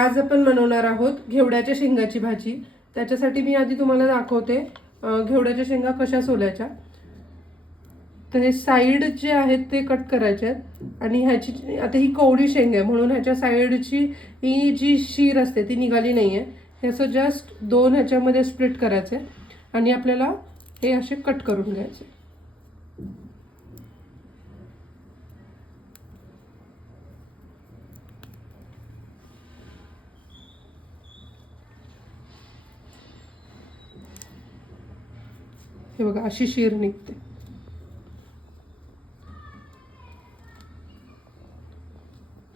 आज आपण बनवणार आहोत घेवड्याच्या शेंगाची भाजी। त्याच्यासाठी मी आधी तुम्हाला दाखवते घेवड्याच्या शेंगा कशा सोलायच्या। तर हे साइड जे आहेत ते कट करायचे आहेत आणि ह्याची आता ही कवडी शेंग आहे म्हणून ह्याच्या साइडची ही जी शीर असते ती निघाली नाहीये। हे असं जस्ट दोन ह्याच्यामध्ये स्प्लिट करायचे आणि आपल्याला हे असे कट करून घ्यायचे। हे बघा अशी शीर निघते।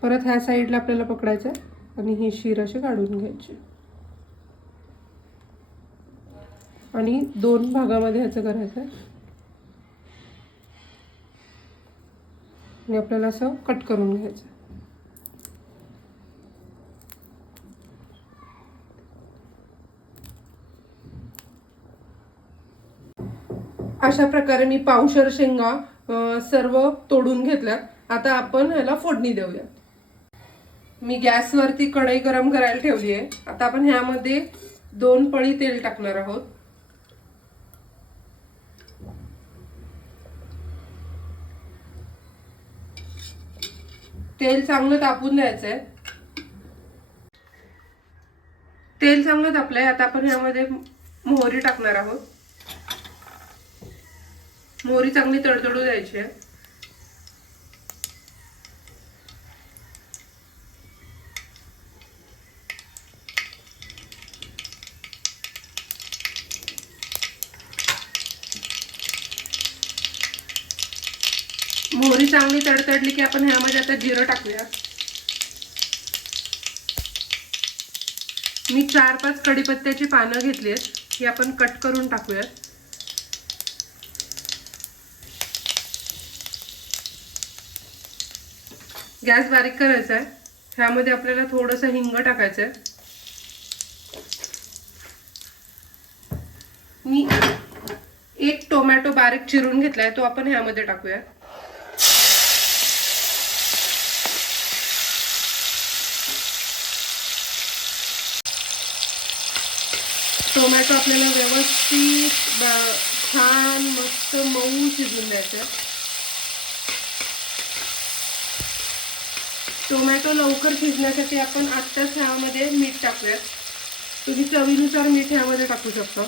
परत ह्या साइडला आपल्याला पकडायचं आणि ही शीर अशी काढून घ्यायची आणि दोन भागामध्ये ह्याचं करायचं आणि आपल्याला असं कट करून घ्यायचं। अशा प्रकारे मी पावशर शेंगा सर्व तोडून घेतल्यात। आता आपण ह्याला फोडणी देऊया। मी गॅसवरती कढई गरम करायला ठेवली आहे। आता आपण ह्यामध्ये 2 पळी तेल टाकणार आहोत। तेल चांगलं तापून द्यायचंय। तेल चांगलं तापलंय। आता आपण ह्यामध्ये मोहरी टाकणार आहोत। मोहरी चांगली तडतडू द्यायची आहे। मोहरी चांगली तडतडली की आपण ह्यामध्ये आता जिरं टाकूया। मी 4-5 कढीपत्त्याची पानं घेतली आहेत, ही आपण कट करून टाकूया। गॅस बारीक करायचा आहे। ह्यामध्ये आपल्याला थोडंसं हिंग टाकायचं आहे। मी 1 टोमॅटो बारीक चिरून घेतलाय, तो आपण ह्यामध्ये टाकूया। टोमॅटो आपल्याला व्यवस्थित छान मस्त मऊ शिजवून द्यायचं। टोमॅटो लवकर शिजण्यासाठी आपण आत्ताच ह्यामध्ये मीठ टाकूया। तुम्ही चवीनुसार मीठ ह्यामध्ये टाकू शकता।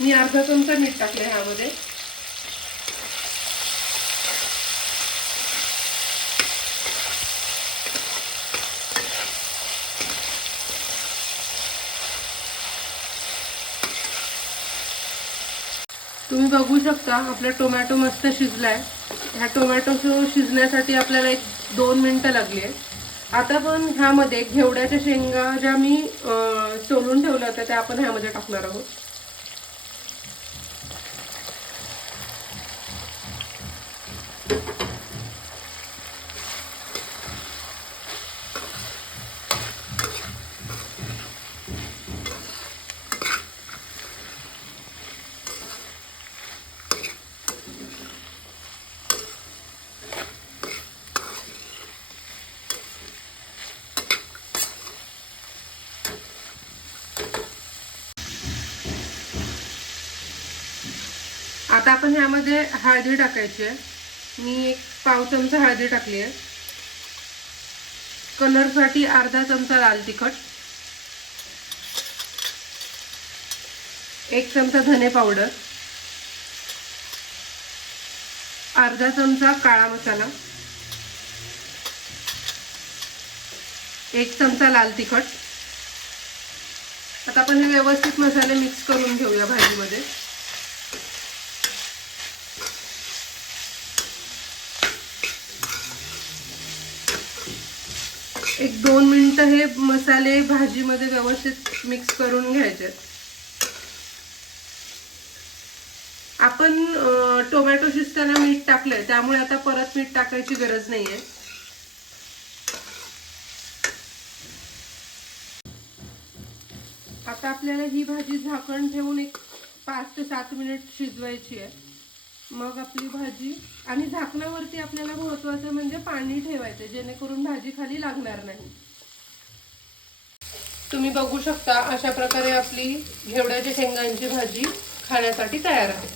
मी अर्धा चमचा मीठ टाकले ह्यामध्ये। तुम्ही बघू शकता आपला टोमॅटो मस्त शिजलाय। ह्या टोमॅटो शिजण्यासाठी आपल्याला 1-2 मिनिटं लागली आहेत। आता पण ह्यामध्ये घेवड्याच्या शेंगा ज्या मी सोलून ठेवल्या होत्या त्या आपण ह्यामध्ये टाकणार आहोत। आता आपण ह्यामध्ये हळदी टाकायची आहे। मी 1 पाव चमचा हळदी टाकली आहे। कलरसाठी अर्धा चमचा लाल तिखट, 1 चमचा धने पावडर, अर्धा चमचा काळा मसाला, 1 चमचा लाल तिखट। आता आपण हे व्यवस्थित मसाले मिक्स करून घेऊया भाजीमध्ये। 1-2 मिनिटं हे मसाले भाजीमध्ये व्यवस्थित मिक्स करून घ्यायचे। आपण टोमॅटो शिजताना मीठ टाकलंय त्यामुळे आता परत मीठ टाकायची गरज नाहीये। आता आपल्याला ही भाजी झाकण ठेवून 5 ते 7 मिनिट शिजवायची आहे। मग आपली भाजी, आणि झाकणावरती आपल्याला महत्त्वाचं म्हणजे पाणी ठेवायचं जेणेकरून भाजी खाली लागणार नाही. तुम्ही बघू शकता अशा प्रकारे आपली घेवड्याच्या शेंगांची भाजी खाण्यासाठी तयार आहे.